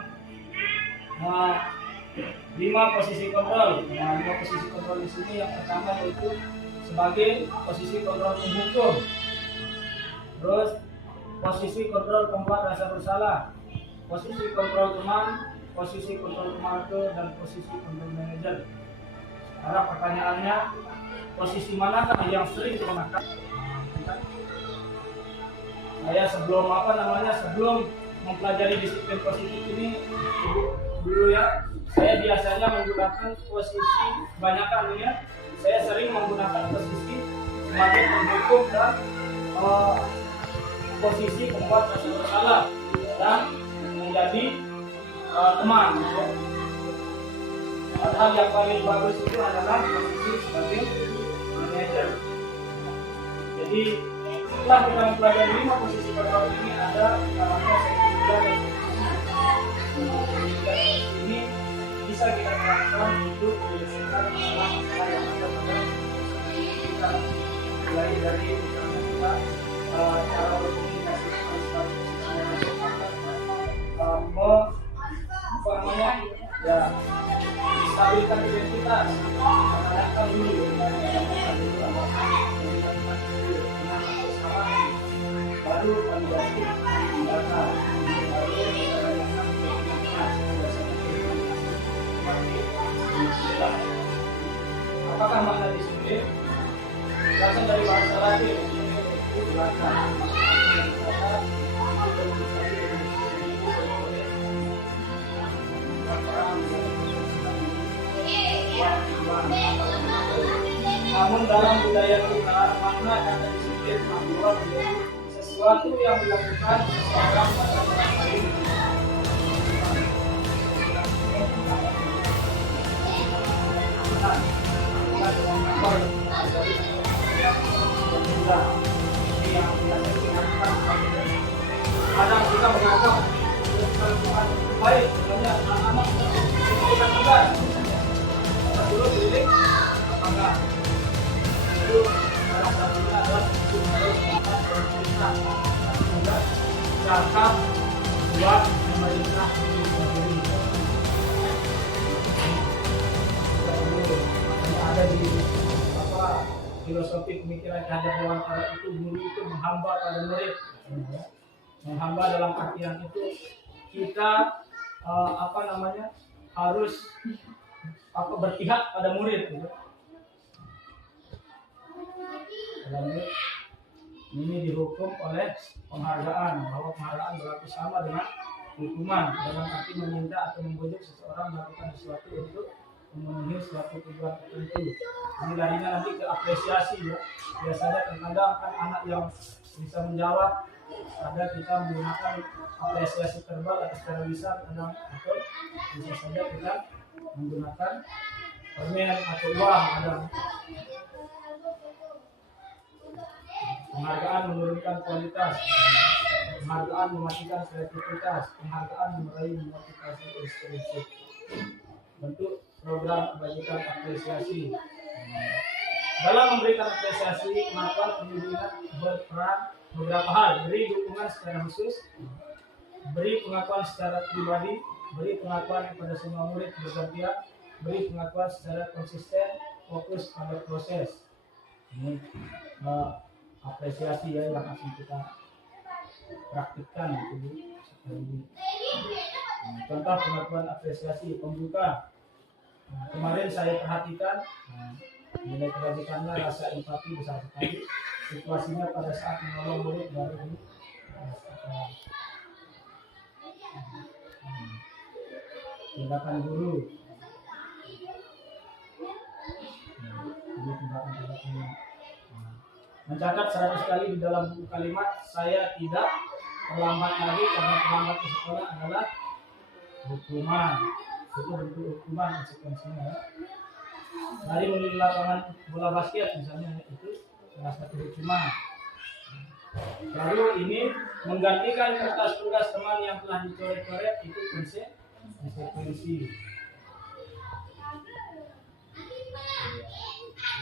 5 posisi kontrol. Nah, 5 posisi kontrol di sini yang pertama yaitu sebagai posisi kontrol penghukum. Terus posisi kontrol pembuat rasa bersalah, posisi kontrol teman, posisi kontrol keluarga, dan posisi kontrol manajer. Sekarang pertanyaannya, posisi manakah yang sering digunakan? Saya sebelum mempelajari disiplin positif ini dulu ya, saya biasanya menggunakan posisi kebanyakan ya. Saya sering menggunakan posisi sebagai penghukum dan posisi pembuat rasa bersalah dan menjadi teman. Ya. Padahal yang paling bagus itu adalah posisi sebagai manajer. Jadi setelah kita mempelajari 5 posisi kontrol ini, ada namanya segitiga dan segitiga ini bisa kita terapkan untuk menyelesaikan masalah-masalah yang ada pada kita. Mulai dari misalnya kita cara berkomunikasi dengan ya stabilkan identitas, menanyakan dulu baru validasi data, apakah makna disiplin? Berasal dari bahasa Latin, itu belakang. Namun dalam budaya kita, makna kata disiplin adalah sesuatu yang dilakukan seseorang pada orang lain. Kadang kita menganggap baik, hanya anak-anak kita enggak. Kita dulu diri, apa enggak? Itu salah satunya adalah harus pemerintah. Semoga zakat buat pemerintah sendiri. Ada di filosofi pemikiran terhadap wawancara itu, guru itu menghamba pada murid. Menghamba dalam artian itu kita harus berpihak pada murid gitu. Ini dihukum oleh penghargaan, bahwa penghargaan berlaku sama dengan hukuman dalam arti meminta atau membujuk seseorang melakukan sesuatu untuk memenuhi suatu tujuan tertentu. Ini larinya nanti ke apresiasi ya. Biasanya terkadang kan anak yang bisa menjawab, ada kita menggunakan apresiasi verbal atau secara lisan, kadang atau bisa saja kita menggunakan permen atau uang. Ada penghargaan menurunkan kualitas, penghargaan mematikan kreativitas, penghargaan meraih motivasi ekstrinsik. Bentuk program kebajikan apresiasi. Dalam memberikan apresiasi, kemampuan pembimbingan berperan beberapa hal: beri dukungan secara khusus, beri pengakuan secara pribadi, beri pengakuan kepada semua murid bergantian, beri pengakuan secara konsisten, fokus pada proses. Ini apresiasi ya yang akan kita praktikkan gitu ini. Contoh pengakuan apresiasi pembuka. Kemarin saya perhatikan nilai kebajikannya, rasa empati besar sekali. Situasinya pada saat menolong murid baru ini tindakan guru. Ini tindakan-tindakannya. Mencatat 100 kali di dalam buku kalimat saya tidak terlambat lagi karena terlambat ke sekolah adalah hukuman. Itu bentuk hukuman konsekuensinya ya. Dari memilih lapangan bola basket misalnya itu salah satu hukuman. Lalu ini menggantikan kertas tugas teman yang telah dicoret-coret itu konsekuensi.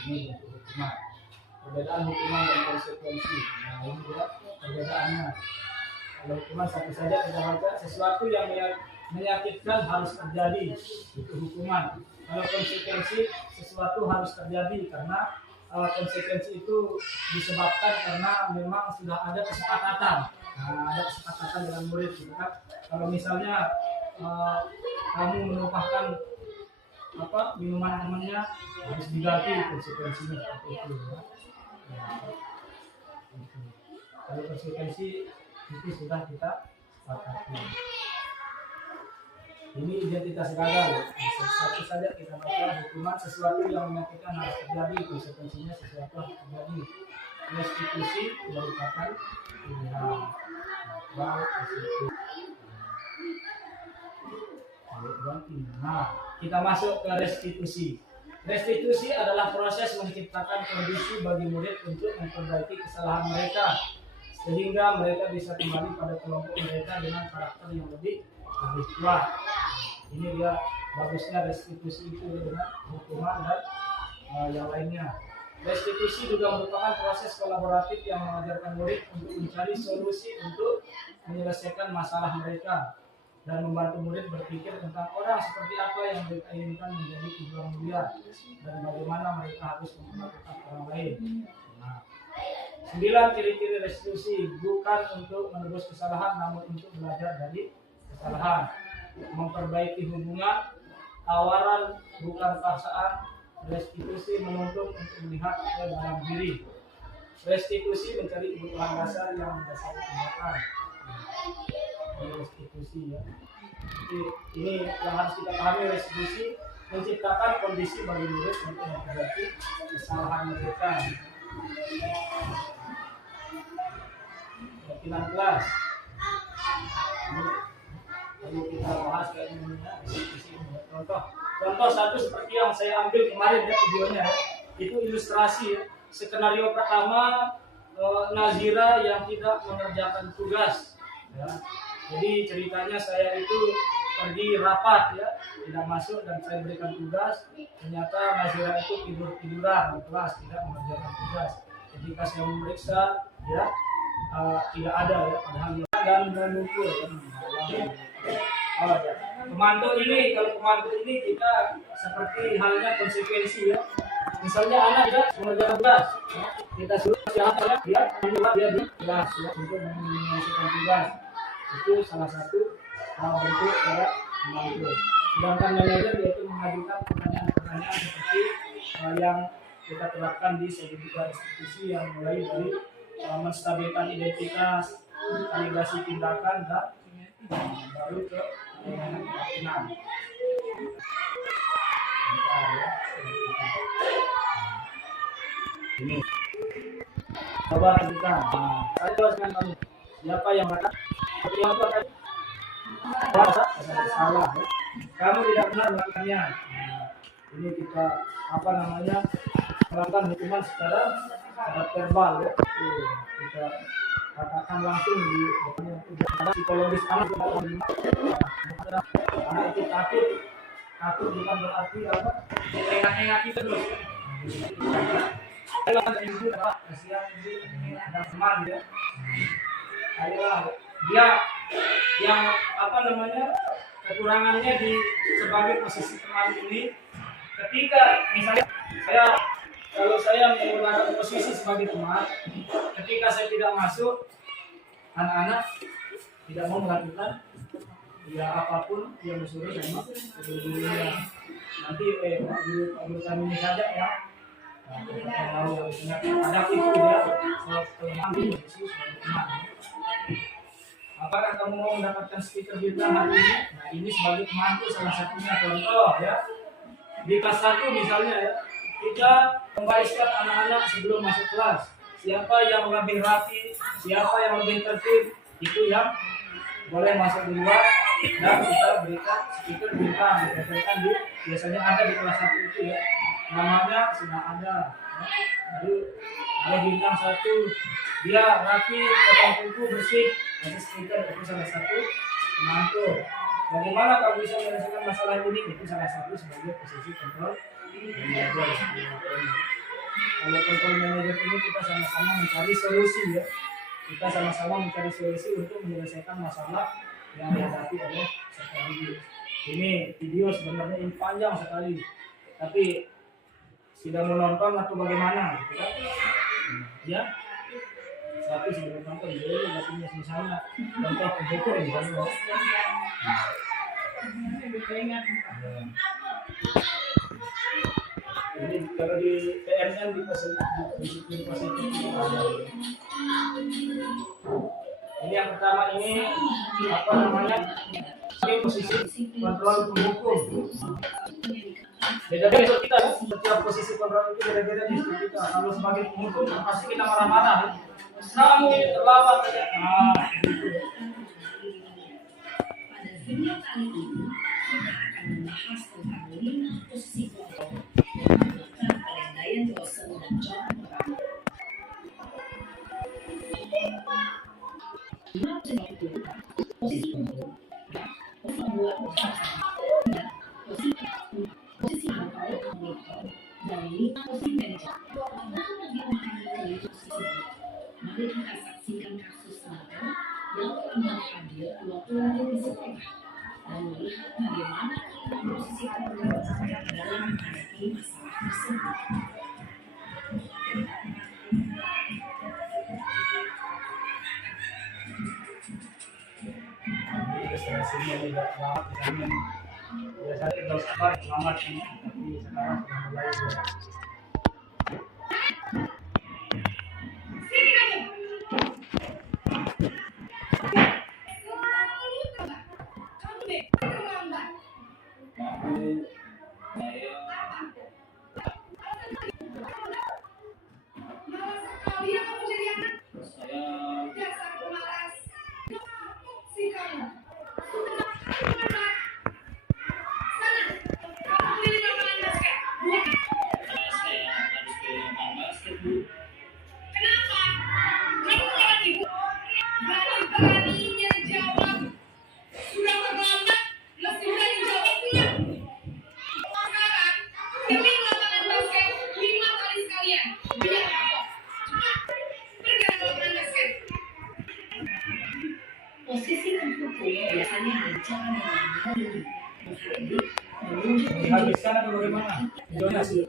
Ini bentuk hukuman. Perbedaan hukuman dan konsekuensi. Nah ini dia perbedaannya. Kalau hukuman satu saja kita baca sesuatu yang menyakitkan harus terjadi, itu hukuman. Kalau konsekuensi sesuatu harus terjadi karena konsekuensi itu disebabkan karena memang sudah ada kesepakatan. Nah, ada kesepakatan dengan murid gitu kan. Kalau misalnya kamu menumpahkan minuman temannya harus diganti konsekuensinya seperti itu ya. Kalau konsekuensi itu sudah kita sepakati. Ini identitas gagal. Satu saja kita baca hukuman sesuatu yang menyakitkan harus terjadi, konsekuensinya sesuatu harus terjadi. Restitusi merupakan pilihan. Nah, kita masuk ke restitusi. Restitusi adalah proses menciptakan kondisi bagi murid untuk memperbaiki kesalahan mereka sehingga mereka bisa kembali pada kelompok mereka dengan karakter yang lebih kuat. Ini dia bagusnya restitusi itu dengan hukuman dan yang lainnya. Restitusi juga merupakan proses kolaboratif yang mengajarkan murid untuk mencari solusi untuk menyelesaikan masalah mereka dan membantu murid berpikir tentang orang seperti apa yang mereka inginkan menjadi tujuan mulia dan bagaimana mereka harus memperlakukan orang lain. Nah, 9 ciri-ciri restitusi bukan untuk menebus kesalahan namun untuk belajar dari kesalahan. Memperbaiki hubungan, tawaran bukan paksaan. Restitusi menuntut untuk melihat ke dalam diri. Restitusi mencari kebutuhan dasar yang mendasari tindakan. Restitusi ya. Jadi, ini yang harus kita pahami, restitusi menciptakan kondisi bagi murid untuk memperbaiki kesalahan mereka. Keyakinan kelas. Lalu kita bahas kayak ini restitusi. Contoh satu seperti yang saya ambil kemarin ya videonya ya. Itu ilustrasi ya. Skenario pertama Nazira yang tidak mengerjakan tugas ya. Jadi ceritanya saya itu pergi rapat ya, tidak masuk dan saya berikan tugas. Ternyata Nazira itu tiduran di kelas, tidak mengerjakan tugas. Ketika saya memeriksa ya tidak ada ya, padahal dan mengukur Pemandu ini, kalau pemandu ini kita seperti halnya konsekuensi ya. Misalnya anak tidak mengerjakan tugas, kita suruh siapa ya, dia di kelas ya, untuk menyelesaikan tugas. Itu salah satu bentuk para pemandu. Sedangkan manajer yaitu mengajukan pertanyaan-pertanyaan seperti yang kita terapkan di sertifikat restitusi yang mulai dari menstabilkan identitas, kalibrasi tindakan dan baru ke keyakinan. Ini coba kita. Saya jelaskan kamu siapa yang kata yang tadi bahasa salah ya. Kamu tidak benar melakukannya. Ini kita melakukan hukuman secara verbal ya. Kita katakan langsung di psikologis anak itu takut bukan berarti apa engak itu terus kalau ada ibu apa kasihan ibu ada teman ya ayolah dia yang kekurangannya di sebagai posisi teman ini, ketika misalnya kalau saya menggunakan posisi sebagai teman, ketika saya tidak masuk, anak-anak tidak mau melakukan ya apapun yang disuruh sama gurunya. Nanti Pak Guru kami ini saja ya. Nah, kita tahu ada itu ya, kelemahan khusus sebagai teman. Apakah kamu mau mendapatkan stiker bintang hari ini? Nah, ini sebagai temanku salah satunya contoh ya. Di kelas 1 misalnya ya, kita membariskan anak-anak sebelum masuk kelas. Siapa yang lebih rapi, siapa yang lebih tertib, itu yang boleh masuk duluan dan kita berikan stiker bintang. Ditempelkan di biasanya ada di kelas 1 itu ya. Namanya sudah ada. Ya. Lalu ada bintang 1, dia rapi, potong kuku bersih, ada stiker, itu salah satu temanku. Bagaimana kamu bisa menyelesaikan masalah ini? Itu salah satu sebagai posisi kontrol manajer. Kalau kontrol manajer ini kita sama-sama mencari solusi ya. Kita sama-sama mencari solusi untuk menyelesaikan masalah yang dihadapi oleh sekali. Ini video sebenarnya ini panjang sekali, tapi sudah menonton atau bagaimana? Gitu kan? Ya. Tapi sebelum nonton dulu, tapi misalnya contoh begitu misalnya. Ini kalau di PNN di posisi ini yang pertama ini apa namanya? Ini posisi kontrol pendukung. Beda-beda kita, setiap posisi kontrol itu beda-beda di kita. Kalau sebagai pendukung pasti kita marah-marah. Kamu ini terlambat aja. Nah, gitu. Pada video kali ini kita akan membahas tentang 5 posisi kontrol yang dilakukan oleh Dian Dawson dan John Moran. 5 posisi itu posisi pendukung, posisi membuat posisi kontrol, dan 5 posisi manajer. Untuk lebih memahami kelima posisi ini, mari kita saksikan kasus nyata yang telah hadir 20 menit setelah dan melihat bagaimana kelima posisi kontrol dalam menghadapi masalah tersebut. Keserasinya tidak selamat dengan biasanya kita sabar selamat ini, tapi sekarang sudah mulai Berani-beraninya jawab. Sudah terlambat, masih berani jawab pulang. Sekarang, keliling lapangan basket 5 kali sekalian. Biar kapok. Cepat, pergi ke lapangan basket. Posisi pendukung biasanya berjalan dengan menunggu, menghadir, menunjuk dihabiskan atau bagaimana? Donasi.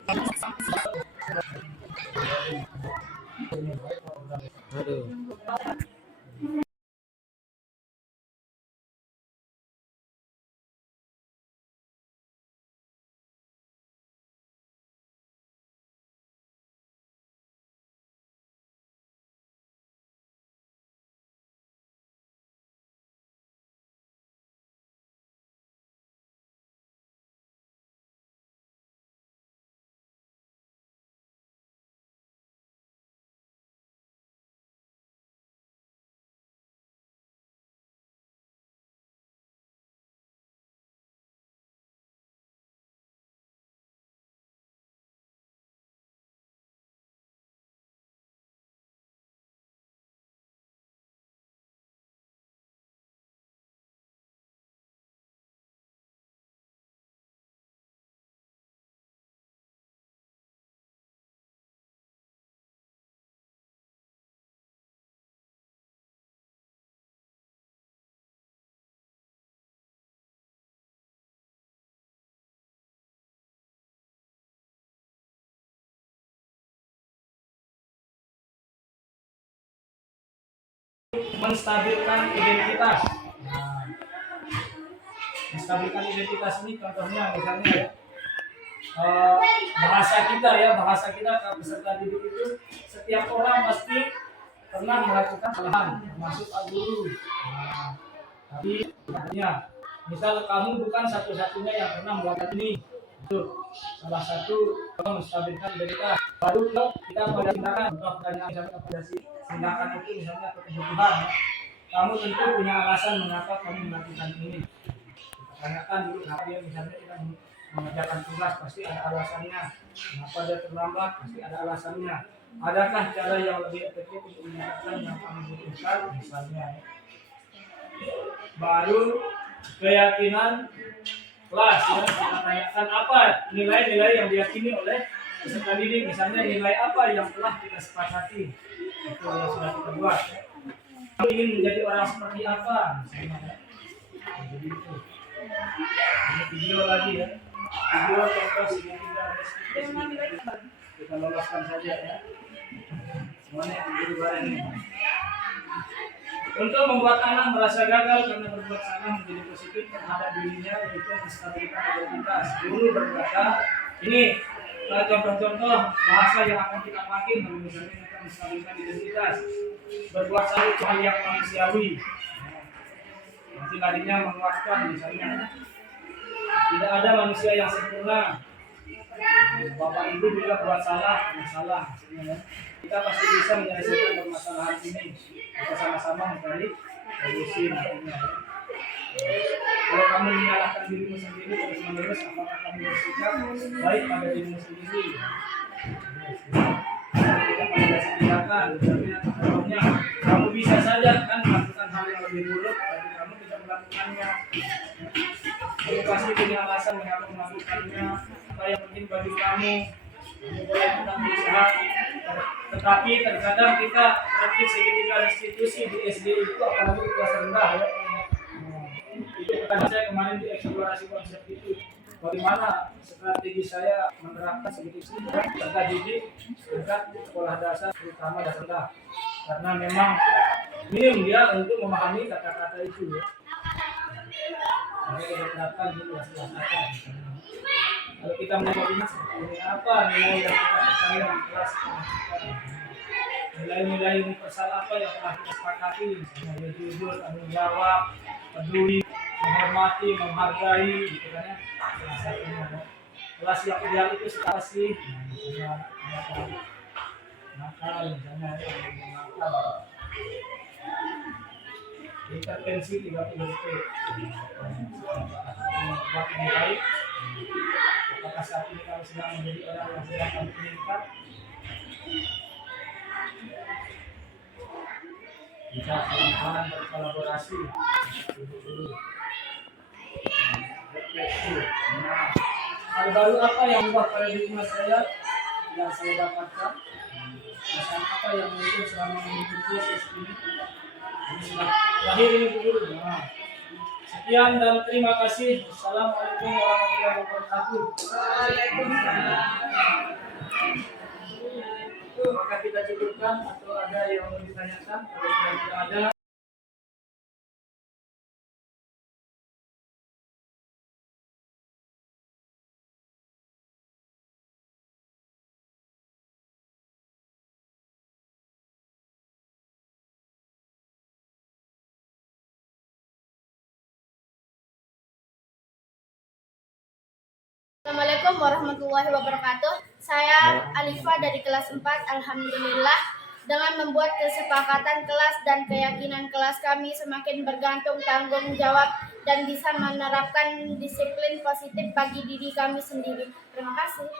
Aduh. menstabilkan identitas. Nah, menstabilkan identitas ini contohnya misalnya ya, bahasa kita kalau peserta didik itu setiap orang pasti pernah melakukan kesalahan, termasuk Pak Guru. Nah, tapi artinya, misal kamu bukan satu-satunya yang pernah melakukan ini. Itu salah satu menstabilkan identitas. Baru kita pada tindakan, contoh pertanyaan misalnya kepada si tindakan itu misalnya kebutuhan. Kamu tentu punya alasan mengapa kamu melakukan ini. Tanyakan dulu kenapa dia misalnya kita mengerjakan tugas, pasti ada alasannya. Kenapa dia terlambat, pasti ada alasannya. Adakah cara yang lebih efektif untuk menyelesaikan yang kamu butuhkan misalnya. Baru keyakinan kelas ya, kita tanyakan apa nilai-nilai yang diyakini oleh peserta didik, misalnya nilai apa yang telah kita sepakati itu yang sudah kita buat. Kamu ingin menjadi orang seperti apa misalnya ya. Jadi itu ini video lagi ya, video contoh segitiga kita loloskan saja ya semuanya yang guru bareng ini. Untuk membuat anak merasa gagal karena berbuat salah menjadi positif terhadap dirinya, yaitu menstabilkan identitas. Guru berkata, ini contoh-contoh bahasa yang akan kita pakai misalnya kita menstabilkan identitas. Berbuat salah itu hal yang manusiawi. Nanti tadinya menguatkan misalnya. Tidak ada manusia yang sempurna. Bapak Ibu bila buat salah, masalah maksudnya ya. Kita pasti bisa menyelesaikan permasalahan ini. Kita sama-sama mencari solusi nantinya. Kalau kamu menyalahkan dirimu sendiri terus-menerus, apakah kamu bersikap baik pada dirimu sendiri? Kita pada dasar tindakan, contohnya kamu bisa saja kan melakukan hal yang lebih buruk, tapi kamu tidak melakukannya. Kamu pasti punya alasan mengapa melakukannya. Apa yang penting bagi kamu boleh tetap berusaha, tetapi terkadang kita praktik segitiga restitusi di SD itu apalagi kelas rendah ya. Itu kan saya kemarin di eksplorasi konsep itu, bagaimana strategi saya menerapkan segitiga peserta didik tingkat sekolah dasar terutama dasar rendah, karena memang minim dia untuk memahami kata-kata itu ya. Jadi kita terapkan dulu setelah kalau kita menjadi seperti apa nilai yang kita percaya di kelas, nilai-nilai universal apa yang telah kita sepakati, misalnya jujur, tanggung jawab, peduli, menghormati, menghargai, gitu kan ya. Salah satunya kelas yang ideal itu secara sih, misalnya nakal, misalnya nakal. Intervensi 30 detik. Buat yang baik. Apakah saat ini kamu sedang menjadi orang yang sedang kamu inginkan? Bisa pelan-pelan berkolaborasi. Refleksi. Nah, hal baru apa yang membuat paradigma saya yang saya dapatkan? Pesan apa yang mungkin selama mengikuti sesi ini? Ini sudah terakhir ini dulu. Nah, sekian dan terima kasih. Assalamualaikum warahmatullahi wabarakatuh. Apakah kita cukupkan atau ada yang mau ditanyakan? Kalau sudah tidak ada. Assalamualaikum warahmatullahi wabarakatuh. Saya Alifa dari kelas 4. Alhamdulillah, dengan membuat kesepakatan kelas dan keyakinan kelas kami semakin bergantung tanggung jawab dan bisa menerapkan disiplin positif bagi diri kami sendiri. Terima kasih.